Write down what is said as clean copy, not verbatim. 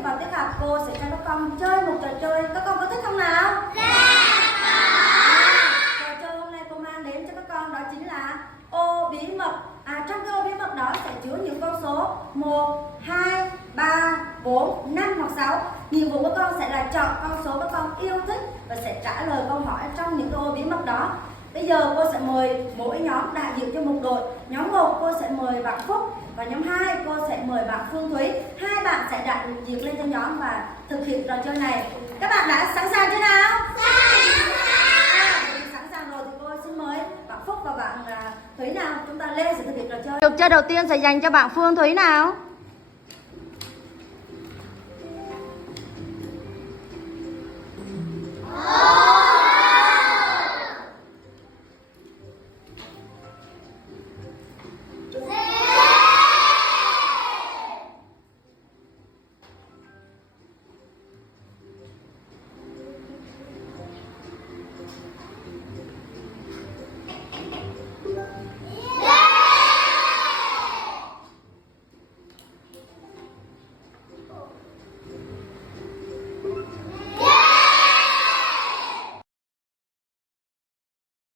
khi vào tiết học cô sẽ cho các con chơi một trò chơi. Các con có thích không nào? Trò chơi hôm nay cô mang đến cho các con đó chính là ô bí mật. Trong cái ô bí mật đó sẽ chứa những con số 1, 2, 3, 4, 5 hoặc 6. Nhiệm vụ của con sẽ là chọn con số các con yêu thích và sẽ trả lời câu hỏi trong những cái ô bí mật đó. Bây giờ cô sẽ mời mỗi nhóm đại diện cho một đội. Nhóm 1 cô sẽ mời bạn Phúc và nhóm 2 cô sẽ mời bạn Phương Thúy. Hai bạn sẽ đại diện lên cho nhóm và thực hiện trò chơi này. Các bạn đã sẵn sàng chưa nào? Sẵn sàng rồi thì cô xin mời bạn Phúc và bạn Thúy nào, chúng ta lên sẽ thực hiện trò chơi. Trò chơi đầu tiên sẽ dành cho bạn Phương Thúy nào.